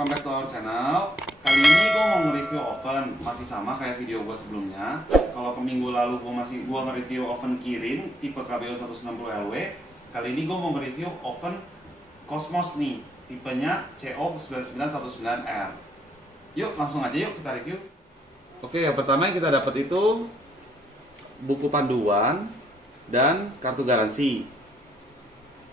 welcome back to our channel. Kali ini gue mau nge-review oven, masih sama kayak video gue sebelumnya. Kalau ke minggu lalu gue nge-review oven Kirin tipe KBO 190LW. Kali ini gue mau nge-review oven Cosmos nih, tipenya CO9919R. Yuk langsung aja yuk kita review. Oke, yang pertama yang kita dapat itu buku panduan dan kartu garansi.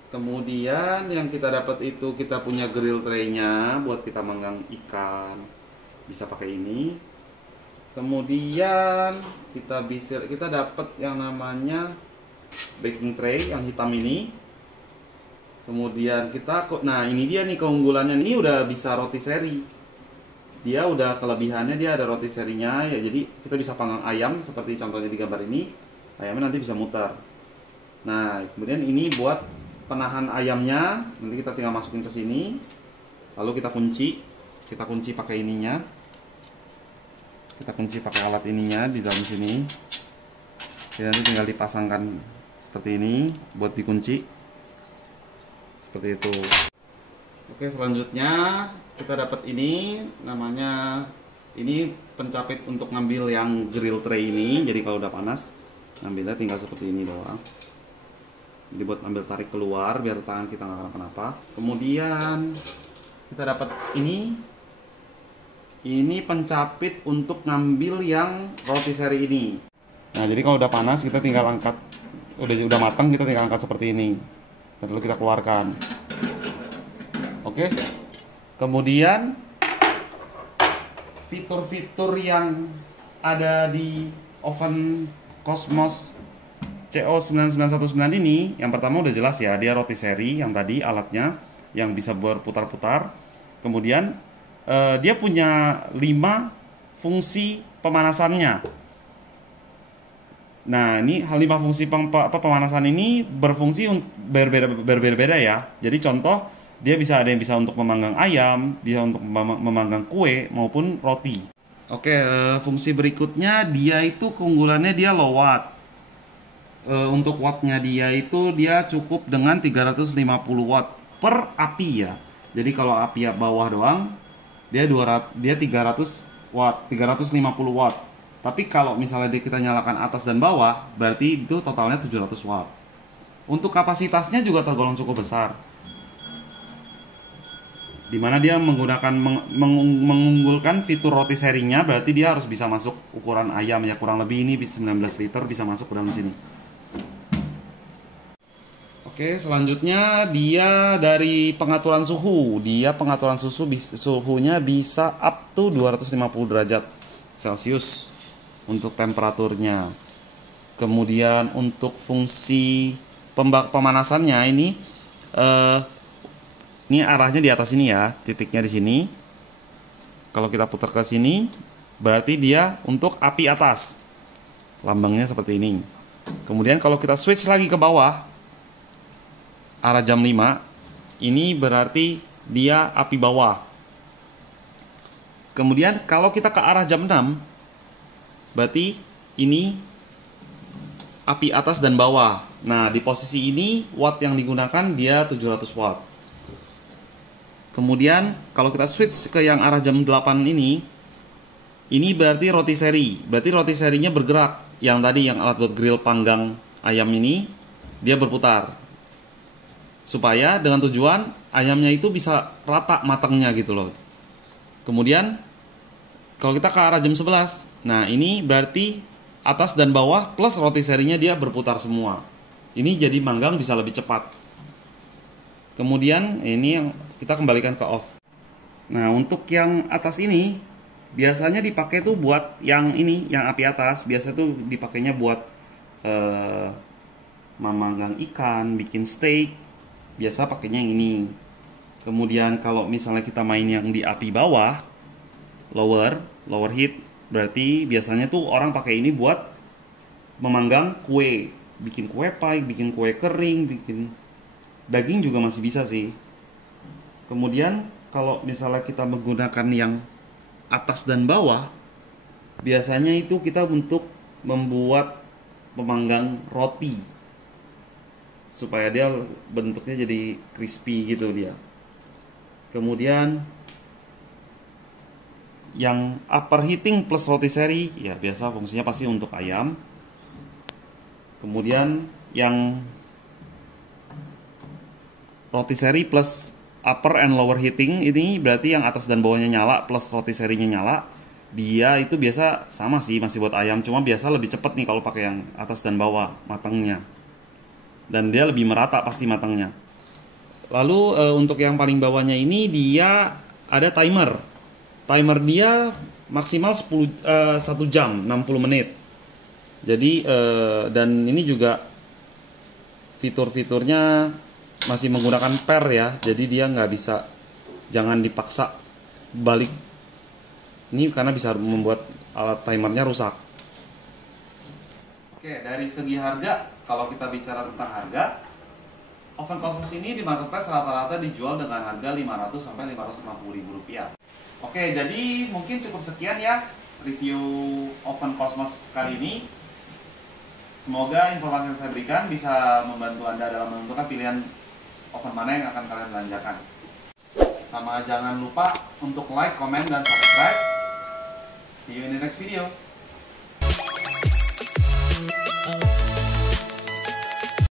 Kemudian yang kita dapat itu kita punya grill tray-nya buat kita manggang ikan, bisa pakai ini. Kemudian kita dapat yang namanya baking tray yang hitam ini. Kemudian nah ini dia nih keunggulannya, ini udah bisa roti seri. Dia udah kelebihannya, dia ada roti serinya ya, jadi kita bisa panggang ayam seperti contohnya di gambar ini. Ayamnya nanti bisa muter. Nah, kemudian ini buat penahan ayamnya, nanti kita tinggal masukin ke sini, lalu kita kunci pakai ininya, kita kunci pakai alat ininya di dalam sini. Jadi nanti tinggal dipasangkan seperti ini buat dikunci, seperti itu. Oke, selanjutnya kita dapat ini, namanya ini pencapit untuk ngambil yang grill tray ini. Jadi kalau udah panas, ngambilnya tinggal seperti ini doang. Jadi buat ambil tarik keluar biar tangan kita nggak kenapa-napa. Kemudian kita dapat ini pencapit untuk ngambil yang roti seri ini. Nah, jadi kalau udah panas kita tinggal angkat, udah matang kita tinggal angkat seperti ini. Lalu kita keluarkan. Oke. Kemudian fitur-fitur yang ada di oven Cosmos CO9919 ini, yang pertama udah jelas ya, dia roti seri yang tadi alatnya yang bisa berputar-putar. Kemudian dia punya 5 fungsi pemanasannya. Nah, ini 5 fungsi pemanasan ini berfungsi berbeda-beda ya. Jadi contoh, dia bisa ada yang bisa untuk memanggang ayam, bisa untuk memanggang kue maupun roti. Oke, fungsi berikutnya dia itu keunggulannya dia low watt. Untuk wattnya dia cukup dengan 350 watt per api ya. Jadi kalau api bawah doang dia 300 watt, 350 watt. Tapi kalau misalnya kita nyalakan atas dan bawah, berarti itu totalnya 700 watt. Untuk kapasitasnya juga tergolong cukup besar, dimana dia mengunggulkan fitur roti serinya, berarti dia harus bisa masuk ukuran ayam ya, kurang lebih ini 19 liter bisa masuk ke dalam sini. Oke, selanjutnya dia dari pengaturan suhu. Dia pengaturan suhunya bisa up to 250 derajat Celcius untuk temperaturnya. Kemudian untuk fungsi pemanasannya ini arahnya di atas ini ya, titiknya di sini. Kalau kita putar ke sini, berarti dia untuk api atas. Lambangnya seperti ini. Kemudian kalau kita switch lagi ke bawah, arah jam 5, ini berarti dia api bawah. Kemudian kalau kita ke arah jam 6, berarti ini api atas dan bawah. Nah, di posisi ini watt yang digunakan dia 700 watt. Kemudian kalau kita switch ke yang arah jam 8 ini berarti roti seri. Berarti roti serinya bergerak. Yang tadi yang alat buat grill panggang ayam ini dia berputar. Supaya dengan tujuan ayamnya itu bisa rata matangnya gitu loh. Kemudian kalau kita ke arah jam 11, nah ini berarti atas dan bawah plus roti serinya dia berputar semua. Ini jadi manggang bisa lebih cepat. Kemudian ini yang kita kembalikan ke off. Nah, untuk yang atas ini biasanya dipakai tuh buat yang ini, yang api atas biasa tuh dipakainya buat memanggang ikan, bikin steak. Biasa pakainya yang ini. Kemudian kalau misalnya kita main yang di api bawah, lower heat, berarti biasanya tuh orang pakai ini buat memanggang kue, bikin kue pie, bikin kue kering, bikin daging juga masih bisa sih. Kemudian kalau misalnya kita menggunakan yang atas dan bawah, biasanya itu kita untuk membuat pemanggang roti, supaya dia bentuknya jadi crispy gitu dia. Kemudian yang upper heating plus rotisserie ya biasa fungsinya pasti untuk ayam. Kemudian yang rotisserie plus upper and lower heating ini berarti yang atas dan bawahnya nyala plus rotisserie-nya nyala. Dia itu biasa sama sih, masih buat ayam, cuma biasa lebih cepet nih kalau pakai yang atas dan bawah matangnya. Dan dia lebih merata pasti matangnya. Lalu untuk yang paling bawahnya ini dia ada timer. Timer dia maksimal 1 jam 60 menit. Jadi dan ini juga fitur-fiturnya masih menggunakan per ya. Jadi dia nggak bisa, jangan dipaksa balik. Ini karena bisa membuat alat timernya rusak. Oke, dari segi harga, kalau kita bicara tentang harga, oven Cosmos ini di marketplace rata-rata dijual dengan harga 500 sampai 550 ribu rupiah. Oke, jadi mungkin cukup sekian ya review oven Cosmos kali ini. Semoga informasi yang saya berikan bisa membantu Anda dalam menentukan pilihan oven mana yang akan kalian belanjakan. Sama jangan lupa untuk like, comment, dan subscribe. See you in the next video.